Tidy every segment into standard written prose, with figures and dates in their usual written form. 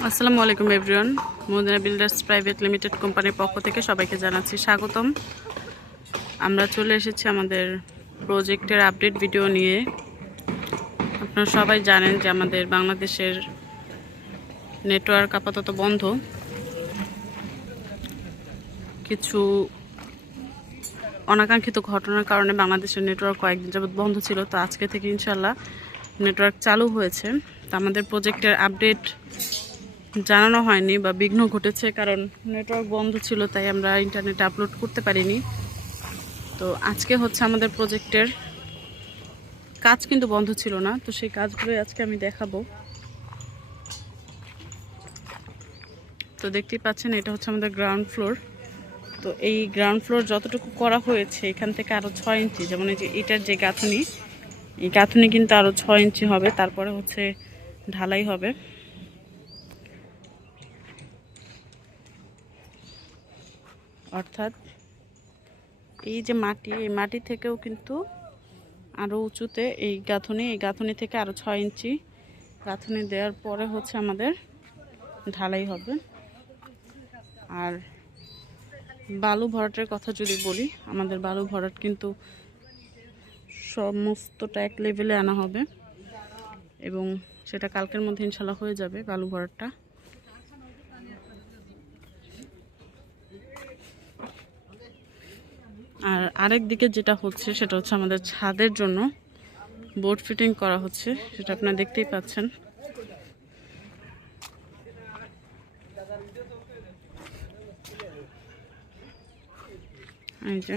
আসসালামু আলাইকুম everyone. Madina builders private limited কোম্পানির পক্ষ থেকে সবাইকে জানাচ্ছি স্বাগতম। আমরা চলে এসেছি আমাদের প্রজেক্টের আপডেট ভিডিও নিয়ে। আপনারা সবাই জানেন যে আমাদের বাংলাদেশের নেটওয়ার্ক আপাতত বন্ধ। কিছু অনাকাঙ্ক্ষিত ঘটনার কারণে বাংলাদেশের নেটওয়ার্ক কয়েকদিন যাবত বন্ধ ছিল, তো আজকে থেকে ইনশাল্লাহ নেটওয়ার্ক চালু হয়েছে। তো আমাদের প্রজেক্টের আপডেট জানানো হয়নি বা বিঘ্ন ঘটেছে, কারণ নেটওয়ার্ক বন্ধ ছিল, তাই আমরা ইন্টারনেটে আপলোড করতে পারিনি। তো আজকে হচ্ছে আমাদের প্রজেক্টের কাজ কিন্তু বন্ধ ছিল না, তো সেই কাজগুলোই আজকে আমি দেখাবো। তো দেখতেই পাচ্ছেন এটা হচ্ছে আমাদের গ্রাউন্ড ফ্লোর। তো এই গ্রাউন্ড ফ্লোর যতটুকু করা হয়েছে এখান থেকে আরও 6 ইঞ্চি, যেমন এই যে ইটার যে গাঁথুনি, এই গাঁথুনি কিন্তু আরও 6 ইঞ্চি হবে, তারপরে হচ্ছে ঢালাই হবে। অর্থাৎ এই যে মাটি, এই মাটি থেকেও কিন্তু আরও উঁচুতে এই গাঁথুনি থেকে আরও 6 ইঞ্চি গাঁথুনি দেওয়ার পরে হচ্ছে আমাদের ঢালাই হবে। আর বালু ভরাটের কথা যদি বলি, আমাদের বালু ভরাট কিন্তু সমস্তটা এক লেভেলে আনা হবে এবং সেটা কালকের মধ্যে ইনশাল্লাহ হয়ে যাবে বালু ভরাটটা। আর আরেক দিকে যেটা হচ্ছে সেটা হচ্ছে আমাদের ছাদের জন্য বোর্ড ফিটিং করা হচ্ছে, সেটা আপনারা দেখতেই পাচ্ছেন। এই যে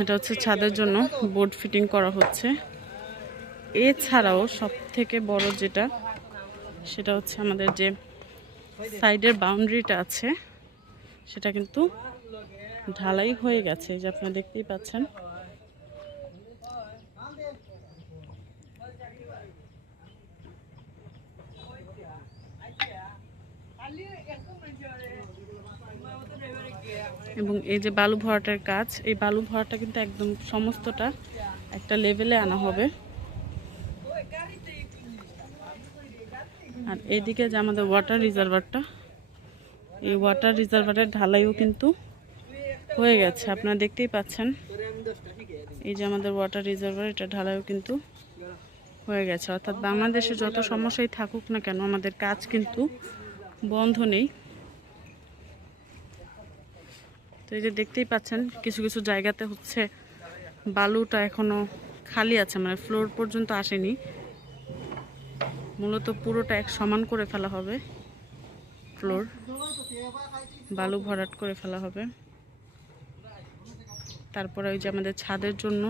এটা হচ্ছে ছাদের জন্য বোর্ড ফিটিং করা হচ্ছে। এছাড়াও সব থেকে বড় যেটা, সেটা হচ্ছে আমাদের যে সাইডের বাউন্ডারিটা আছে সেটা কিন্তু ঢালাই হয়ে গেছে, যে আপনারা দেখতেই পাচ্ছেন। এবং এই যে বালু ভরাটের কাজ, এই বালু ভরাটা কিন্তু একদম সমস্তটা একটা লেভেলে আনা হবে। আর এইদিকে যে আমাদের ওয়াটার রিজার্ভারটা, এই ওয়াটার রিজার্ভারের ঢালাইও কিন্তু হয়ে গেছে, আপনারা দেখতেই পাচ্ছেন। এই যে আমাদের ওয়াটার রিজার্ভার, এটা ঢালাইও কিন্তু হয়ে গেছে। অর্থাৎ বাংলাদেশে যত সমস্যাই থাকুক না কেন, আমাদের কাজ কিন্তু বন্ধ নেই। তো এই যে দেখতেই পাচ্ছেন কিছু কিছু জায়গাতে হচ্ছে বালুটা এখনো খালি আছে, মানে ফ্লোর পর্যন্ত আসেনি। মূলত পুরোটা এক সমান করে ফেলা হবে, ফ্লোর বালু ভরাট করে ফেলা হবে। তারপরে ওই যে আমাদের ছাদের জন্য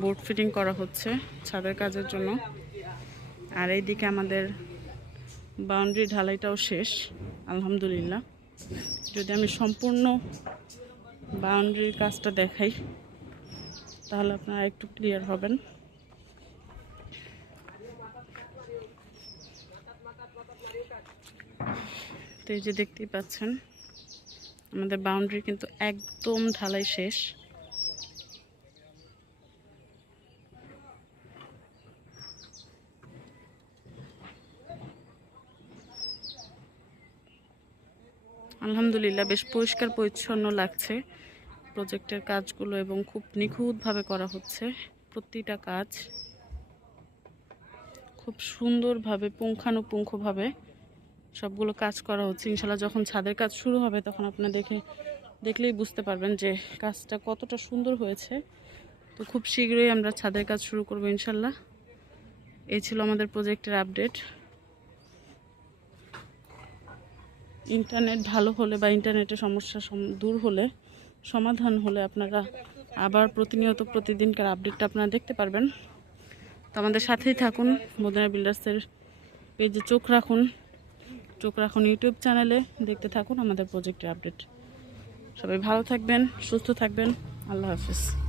বোর্ড ফিটিং করা হচ্ছে ছাদের কাজের জন্য। আর এইদিকে আমাদের বাউন্ডারি ঢালাইটাও শেষ আলহামদুলিল্লাহ। যদি আমি সম্পূর্ণ বাউন্ডারির কাজটা দেখাই তাহলে আপনারা একটু ক্লিয়ার হবেন। তো এই যে দেখতেই পাচ্ছেন আমাদের বাউন্ডারি কিন্তু একদম ঢালাই শেষ। আলহামদুলিল্লাহ বেশ পরিষ্কার পরিচ্ছন্ন লাগছে প্রজেক্টের কাজগুলো, এবং খুব নিখুঁতভাবে করা হচ্ছে প্রতিটা কাজ। খুব সুন্দরভাবে পুঙ্খানুপুঙ্খভাবে সবগুলো কাজ করা হচ্ছে। ইনশাল্লাহ যখন ছাদের কাজ শুরু হবে তখন আপনারা দেখলেই বুঝতে পারবেন যে কাজটা কতটা সুন্দর হয়েছে। তো খুব শীঘ্রই আমরা ছাদের কাজ শুরু করব ইনশাল্লাহ। এই ছিল আমাদের প্রজেক্টের আপডেট। ইন্টারনেট ভালো হলে বা ইন্টারনেটের সমস্যা দূর হলে, সমাধান হলে আপনারা আবার প্রতিদিনকার আপডেটটা আপনারা দেখতে পারবেন। তো আমাদের সাথেই থাকুন, মদিনা বিল্ডার্সের পেজে চোখ রাখুন ইউটিউব চ্যানেলে দেখতে থাকুন আমাদের প্রজেক্টের আপডেট। সবাই ভালো থাকবেন, সুস্থ থাকবেন। আল্লাহ হাফিজ।